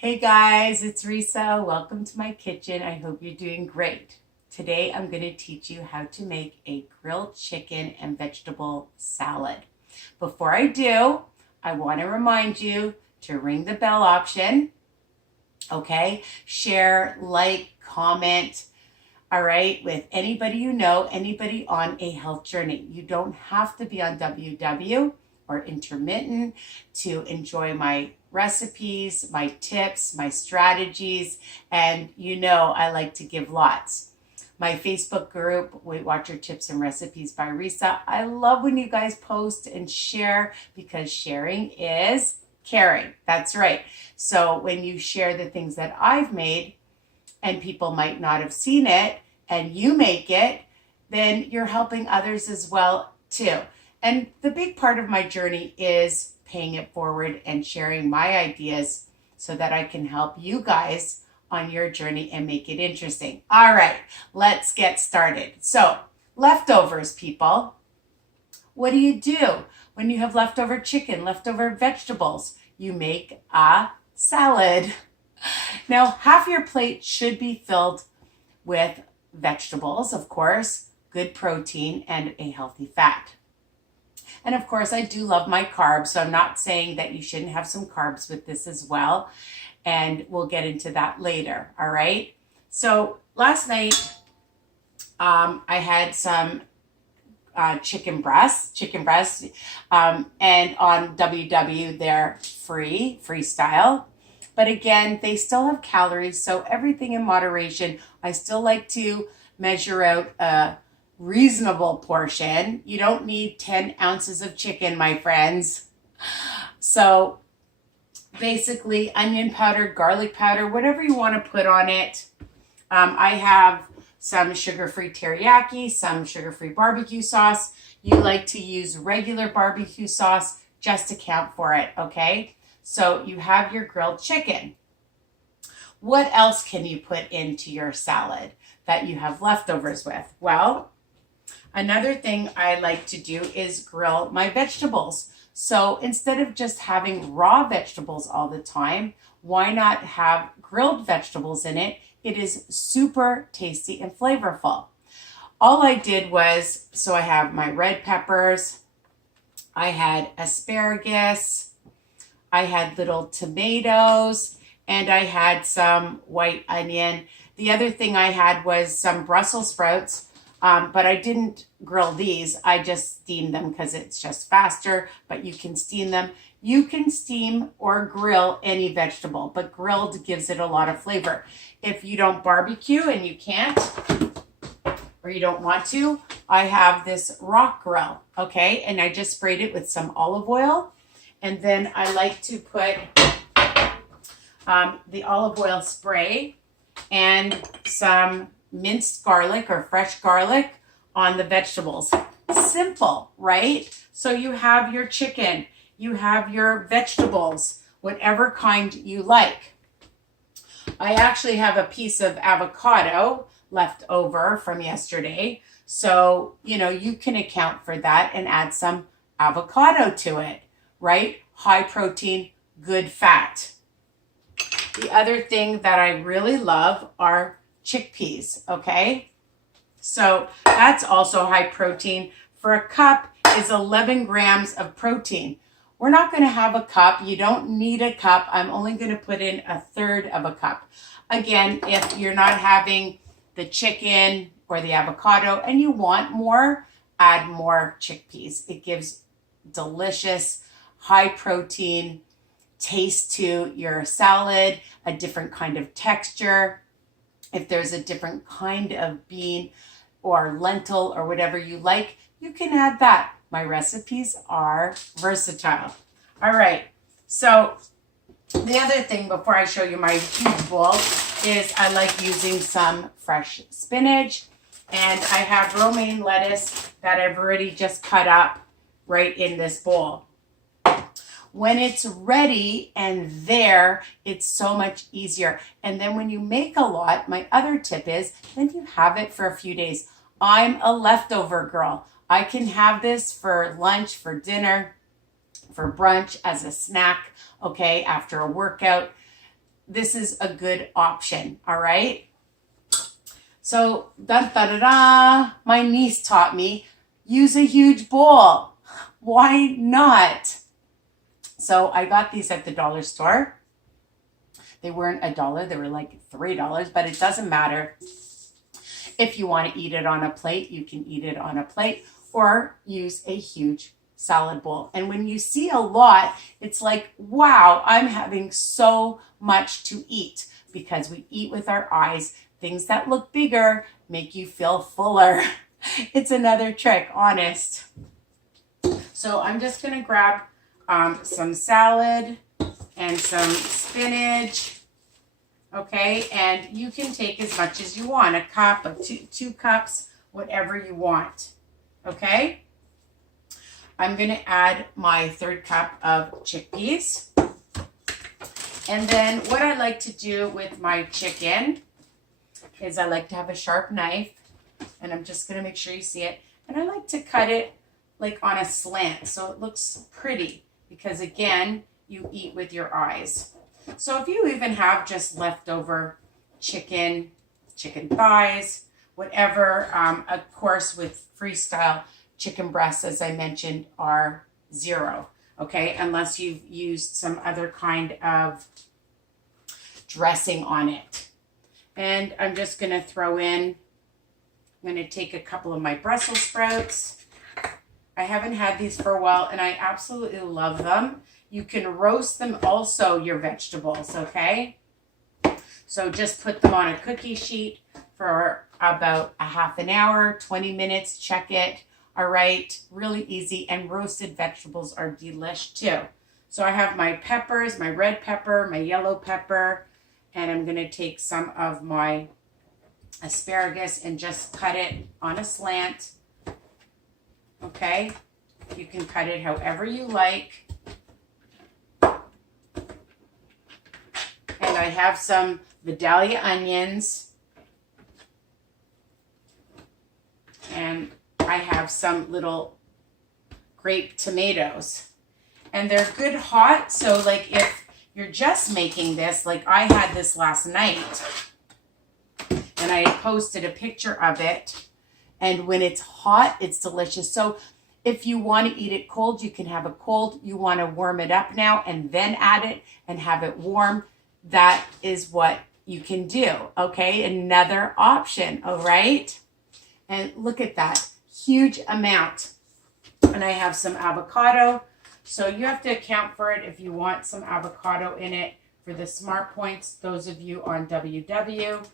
Hey guys, it's Risa. Welcome to my kitchen. I hope you're doing great. Today I'm going to teach you how to make a grilled chicken and vegetable salad. Before I do, I want to remind you to ring the bell option, okay? Share, like, comment, all right, with anybody you know, anybody on a health journey. You don't have to be on WW or intermittent to enjoy my recipes, my tips, my strategies, and you know I like to give lots. My Facebook group, Weight Watcher Tips and Recipes by Risa. I love when you guys post and share because sharing is caring. That's right. So when you share the things that I've made and people might not have seen it and you make it, then you're helping others as well too. And the big part of my journey is paying it forward and sharing my ideas so that I can help you guys on your journey and make it interesting. All right, let's get started. So, leftovers, people. What do? When you have leftover chicken, leftover vegetables? You make a salad. Now, half your plate should be filled with vegetables, of course, good protein, and a healthy fat. And of course, I do love my carbs, so I'm not saying that you shouldn't have some carbs with this as well. And we'll get into that later, all right? So last night, I had some chicken breasts, and on WW, they're freestyle. But again, they still have calories, so everything in moderation. I still like to measure out a reasonable portion. You don't need 10 ounces of chicken, my friends. So basically onion powder, garlic powder, whatever you want to put on it. I have some sugar-free teriyaki, some sugar-free barbecue sauce. You like to use regular barbecue sauce, just account for it, okay? So you have your grilled chicken. What else can you put into your salad that you have leftovers with? Well, another thing I like to do is grill my vegetables. So instead of just having raw vegetables all the time, why not have grilled vegetables in it? It is super tasty and flavorful. All I did was, so I have my red peppers, I had asparagus, I had little tomatoes, and I had some white onion. The other thing I had was some Brussels sprouts. But I didn't grill these. I just steamed them because it's just faster, but you can steam them. You can steam or grill any vegetable, but grilled gives it a lot of flavor. If you don't barbecue and you can't, or you don't want to, I have this rock grill, okay? And I just sprayed it with some olive oil. And then I like to put the olive oil spray and some minced garlic or fresh garlic on the vegetables. Simple, right? So you have your chicken, you have your vegetables, whatever kind you like. I actually have a piece of avocado left over from yesterday. So, you can account for that and add some avocado to it, right? High protein, good fat. The other thing that I really love are chickpeas, okay? So that's also high protein. For a cup is 11 grams of protein. We're not going to have a cup. You don't need a cup. I'm only going to put in a third of a cup. Again, if you're not having the chicken or the avocado and you want more, add more chickpeas. It gives delicious, high protein taste to your salad, a different kind of texture. If there's a different kind of bean or lentil or whatever you like, you can add that. My recipes are versatile. All right, so the other thing before I show you my huge bowl is I like using some fresh spinach, and I have romaine lettuce that I've already just cut up right in this bowl. When it's ready and there, it's so much easier. And then when you make a lot, my other tip is, then you have it for a few days. I'm a leftover girl. I can have this for lunch, for dinner, for brunch, as a snack, okay, after a workout. this is a good option, all right? So, my niece taught me, use a huge bowl. Why not? So I got these at the dollar store. They weren't $1, they were like $3, but it doesn't matter. If you want to eat it on a plate, you can eat it on a plate or use a huge salad bowl. And when you see a lot, it's like, wow, I'm having so much to eat, because we eat with our eyes. Things that look bigger make you feel fuller. It's another trick, honest. So I'm just going to grab some salad and some spinach. Okay, and you can take as much as you want, a cup, two cups, whatever you want. Okay, I'm going to add my 1/3 cup of chickpeas. And then what I like to do with my chicken is I like to have a sharp knife, and I'm just going to make sure you see it. And I like to cut it like on a slant so it looks pretty, because again, you eat with your eyes. So if you even have just leftover chicken thighs, whatever, of course with freestyle, chicken breasts, as I mentioned, are 0. Okay, unless you've used some other kind of dressing on it. And I'm just going to throw in, I'm going to take a couple of my Brussels sprouts. I haven't had these for a while, and I absolutely love them. You can roast them also, your vegetables, okay? So just put them on a cookie sheet for about a half an hour, 20 minutes, check it. All right, really easy, and roasted vegetables are delish too. So I have my peppers, my red pepper, my yellow pepper, and I'm gonna take some of my asparagus and just cut it on a slant. Okay, you can cut it however you like. And I have some vidalia onions, and I have some little grape tomatoes, and they're good hot. So like if you're just making this, like I had this last night and I posted a picture of it, and when it's hot, it's delicious. So if you want to eat it cold, you can have it cold. You want to warm it up now and then add it and have it warm. That is what you can do. Okay, another option. All right, and look at that. Huge amount. And I have some avocado. So you have to account for it if you want some avocado in it. For the smart points, those of you on WW,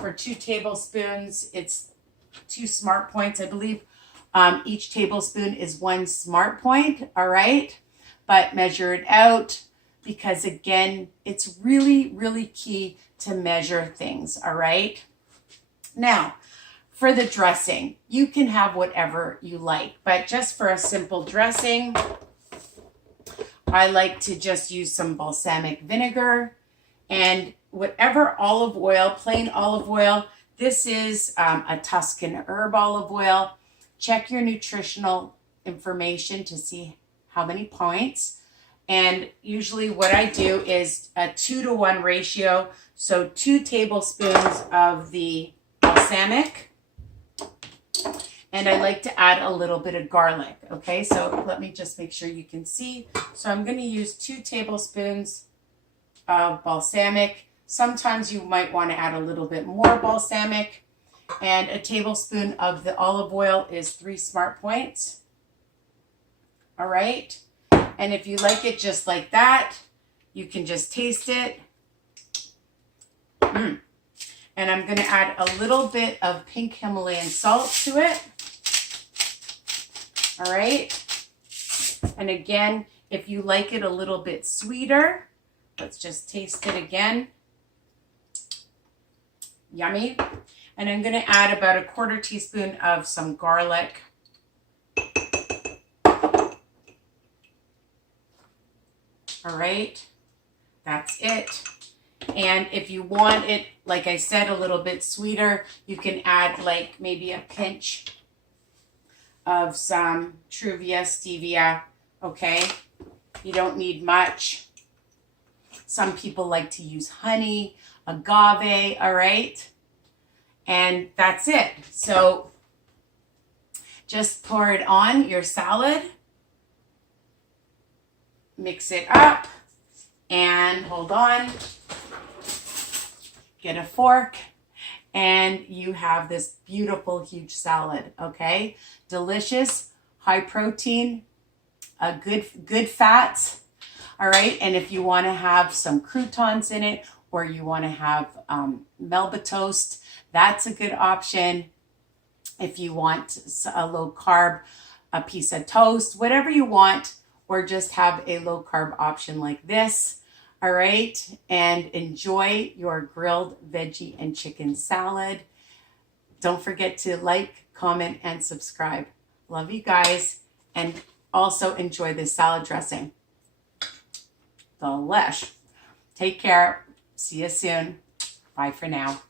for 2 tablespoons, it's 2 smart points. I believe each tablespoon is 1 smart point. All right. But measure it out, because again, it's really, really key to measure things. All right. Now, for the dressing, you can have whatever you like, but just for a simple dressing, I like to just use some balsamic vinegar and whatever olive oil, plain olive oil. This is a Tuscan herb olive oil. Check your nutritional information to see how many points. And usually what I do is a 2-to-1 ratio. So 2 tablespoons of the balsamic. And I like to add a little bit of garlic. Okay, so let me just make sure you can see. So I'm going to use 2 tablespoons of balsamic. Sometimes you might want to add a little bit more balsamic. And a tablespoon of the olive oil is 3 smart points. All right. And if you like it just like that, you can just taste it. And I'm going to add a little bit of pink Himalayan salt to it. All right. And again, if you like it a little bit sweeter, let's just taste it again. Yummy. And I'm going to add about a 1/4 teaspoon of some garlic. All right. That's it. And if you want it, like I said, a little bit sweeter, you can add like maybe a pinch of some stevia. Okay. You don't need much. Some people like to use honey, agave, all right? And that's it. So just pour it on your salad, mix it up, and hold on, get a fork, and you have this beautiful, huge salad, okay? Delicious, high protein, good fats, all right? And if you want to have some croutons in it, or you want to have Melba toast, that's a good option. If you want a low carb, a piece of toast, whatever you want, or just have a low carb option like this, all right? And enjoy your grilled veggie and chicken salad. Don't forget to like, comment, and subscribe. Love you guys. And also enjoy this salad dressing. Delish. Take care. See you soon. Bye for now.